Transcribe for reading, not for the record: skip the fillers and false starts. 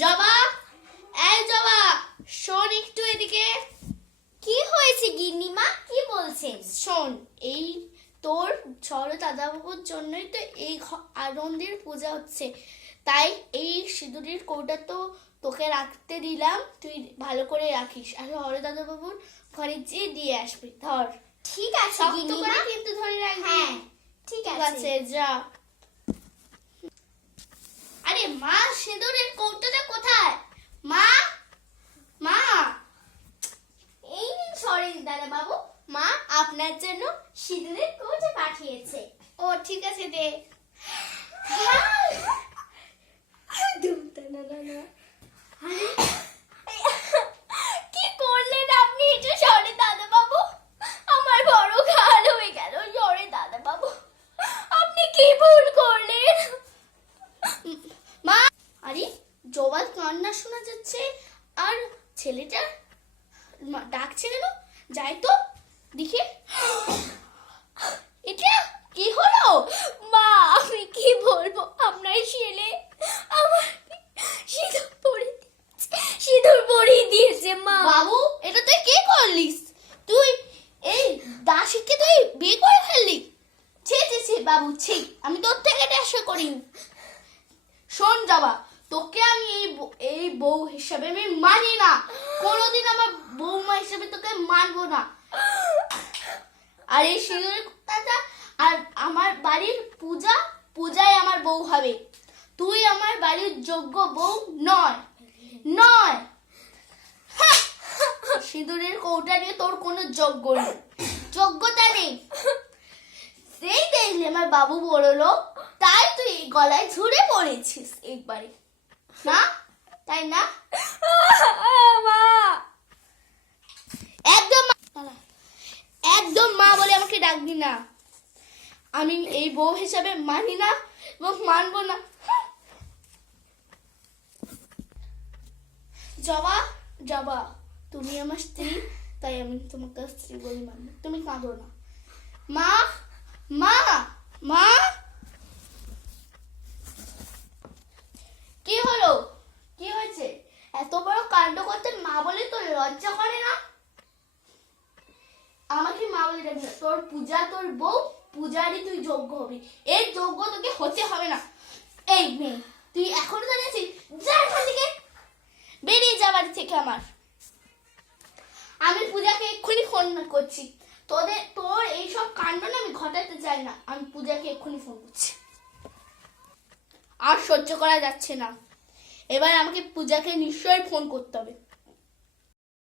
জবা, এই জবা, শোন একটু এদিকে। কি হয়েছে গিন্নিমা, কি বলছেন? শোন, এই তোর ঝড় দাদাবাবুর জন্যই তো এই আনন্দের পূজা হচ্ছে, তাই এই সিঁদুরের কৌটা তো তোকে রাখতে দিলাম, তুই ভালো করে রাখিস আর ঝড় দাদাবাবুর ঘরে যেয়ে দিয়ে আসবি। ধর, ঠিক আছে শক্ত গিন্নিমা। করে কিন্তু ধরে রাখবি। হ্যাঁ ঠিক ঠিক আছে। আছে, যা। আরে মা, সিঁদুরের কৌটাটা কোথায়? মা, মা। এই নিন সরেন দাদা বাবু, মা আপনার জন্য সিঁদুরের কৌটা পাঠিয়েছে। ও ঠিক আছে, দে। কি করলেন আপনি এটা সরে দাদা বাবু? আমার বড় ঘাল হয়ে গেল সরে দাদা বাবু, আপনি কি ভুল করলেন? মা, আরে জবার কান্না শোনা যাচ্ছে আর ছেলেটা ডাকছে কেন? যাই তো দেখি। এটা কি হলো? মা আমি কি বলবো, আপনার ছেলে আমার সিঁদুর পরিয়ে দিয়েছে মা। বাবু, এটা তুই কি করলিস? তুই এই দাসীকে তুই বিয়ে করে ফেললি? ছি ছি ছি বাবু, ছি, আমি তোর থেকে এটা আশা করিনি। শোন যাবা, তোকে আমি এই বউ হিসাবে আমি মানি না, কোনোদিন আমার বৌমা হিসাবে তোকে মানবো না। আর এই সিঁদুরের কথাটা, আর আমার বাড়ির পূজায় আমার বউ হবে, তুই আমার বাড়ির যোগ্য বউ নয় নয়। সিঁদুরের কৌটা নিয়ে তোর কোনো যোগ্যতা নেই। সেই দেখলে আমার বাবু বড় লোক, তাই তুই গলায় ঝুড়ে পড়েছিস একবারে, না তাই না? মা একদম মা বলে আমাকে ডাকবি না, আমি এই বউ হিসাবে মানি না এবং মানবো না। জবা, জবা, তুমি আমার স্ত্রী, তাই আমি তোমাকে স্ত্রী বলে মানব। তুমি কাঁদো না। মা, মা, মা। কি হলো? কি হয়েছে? এত বড় কাণ্ড করতে মা বলে তোর লজ্জা করে না? আমাকে মা বলে ডাকবি না। তোর পূজা, তোর বউ, পূজারই তুই যোগ্য হবি, এর যোগ্য তোকে হতে হবে না। এই মেয়ে, তুই এখনো জানিয়েছিস? যা এখান থেকে, বেরিয়ে যা বাড়ি থেকে আমার। আমি পূজাকে এক্ষুনি ফোন করছি। তোর এইসব কাণ্ড না আমি ঘটাতে চাই না, আমি পূজাকে এক্ষুনি ফোন করছি। আর সহ্য করা যাচ্ছে না, এবার আমাকে পূজাকে নিশ্চয়ই ফোন করতে হবে।